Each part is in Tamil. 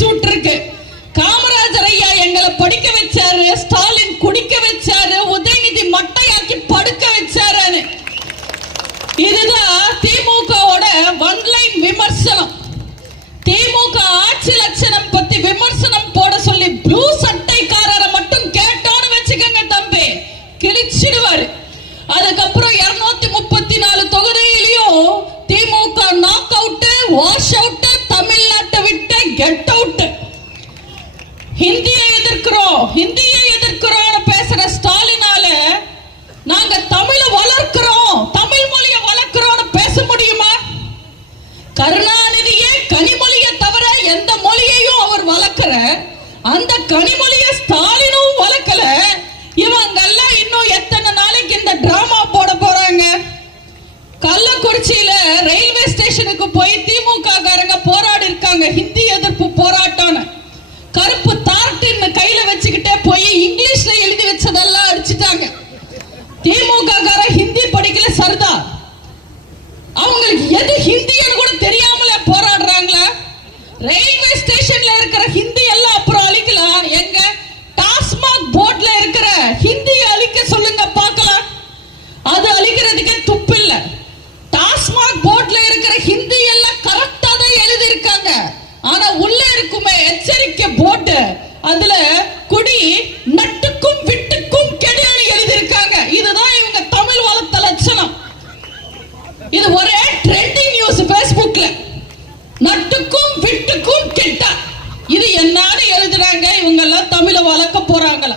சூட்டிருக்கு. காமராஜர் ஐயா எங்களை படிக்க வச்சாரு, ஸ்டாலின் குடிக்க வச்சாரு, உதயநிதி மட்டையாக்கி படுக்க வச்சாரு. இதுதான் திமுகவோட ஒன்லைன் விமர்சனம். திமுக ஆட்சி லட்சணம் பத்தி விமர்சனம் போட சொல்லி ப்ளூ சட்டைக்காரரை மட்டும் கேட்டோன்னு வச்சுக்கோங்க தம்பி, கிழிச்சிடுவாரு. அதுக்கப்புறம் 234 தொகுதியிலையும் திமுக நாக் அவுட், வாஷ் அவுட், தமிழ்நாட்டை விட்டு கெட் அவுட். ஹிந்தியை எதிர்க்கிறோம் பேசுற ஸ்டாலினால நாங்க தமிழை வளர்க்கிறோம், தமிழ் மொழியை வளர்க்கிறோம் பேச முடியுமா? கருணாநிதியே கனிமொழியை தவிர எந்த மொழியையும் அவர் வளர்க்கிற, அந்த கனிமொழியை ஸ்டாலினும் வளர்க்கல. இவங்க எல்லாம் இன்னும் எத்தனை நாளைக்கு இந்த டிராமா போட போறாங்க? கள்ளக்குறிச்சியில ரயில்வே ஸ்டேஷனுக்கு போய் திமுக காரங்க போராடி இருக்காங்க, ஹிந்தி எதிர்ப்பு போராட்டம். கருப்பு தார்டின்னு கையில வச்சுக்கிட்டே போய் இங்கிலீஷ்ல எழுதி வச்சதெல்லாம் அடிச்சுட்டாங்க. திமுக கார ஹிந்தி படிக்கல சர்தா, அவங்களுக்கு எது ஹிந்தின்னு கூட தெரியாமல போராடுறாங்களா? ரயில்வே ஸ்டேஷன்ல இருக்கிற ஹிந்தி எல்லாம் அப்புறம் அழிக்கலாம். எங்க டாஸ்மாக் போர்ட்ல இருக்கிற ஹிந்தி அழிக்க சொல்லுங்க பார்க்கலாம். அது அழிக்கிறதுக்கே துப்பு இல்ல. டாஸ்மாக் போர்ட்ல இருக்கிற ஹிந்தி எல்லாம் கரெக்டா தான் எழுதி இருக்காங்க. ஆனா உள்ள இருக்குமே எச்சரிக்கை போர்டு, அதுல குடி நட்டுக்கும் விட்டுக்கும் கெடுன்னு எழுதி இருக்காங்க. இதுதான் இவங்க தமிழ் வளர்த்த லட்சணம். இது ஒரே ட்ரெண்டிங் நியூஸ் Facebookல. நட்டுக்கும் விட்டுக்கும் கெட்டா இது என்னன்னு எழுதுறாங்க. இவங்க எல்லாம் தமிழை வளர்க்க போறாங்களா?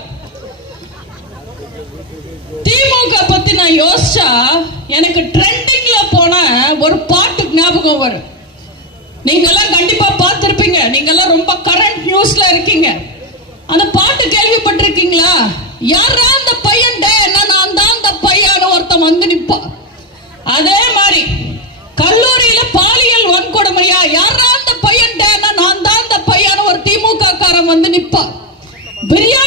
திமுக பத்தி நான் யோசிச்சா எனக்கு ட்ரெண்டிங்ல போன ஒரு பாட்டு ஞாபகம் வரும். நீங்க எல்லாம் கண்டிப்பா பார்த்திருப்பீங்க, நீங்க எல்லாம் ரொம்ப கரண்ட் நியூஸ்ல இருக்கீங்க. அந்த பாட்டு கேள்விப்பட்டிருக்கீங்களா? யாரா அந்த பையன், நான் தான் அந்த பையன் ஒருத்தன் வந்து நிப்பா. அதே மாதிரி கல்லூரியில பாலியல் வன்கொடுமையா, யாரா அந்த பையன், நான் தான் அந்த பையன் ஒரு திமுக காரன் வந்து நிப்பா. பிரியாணி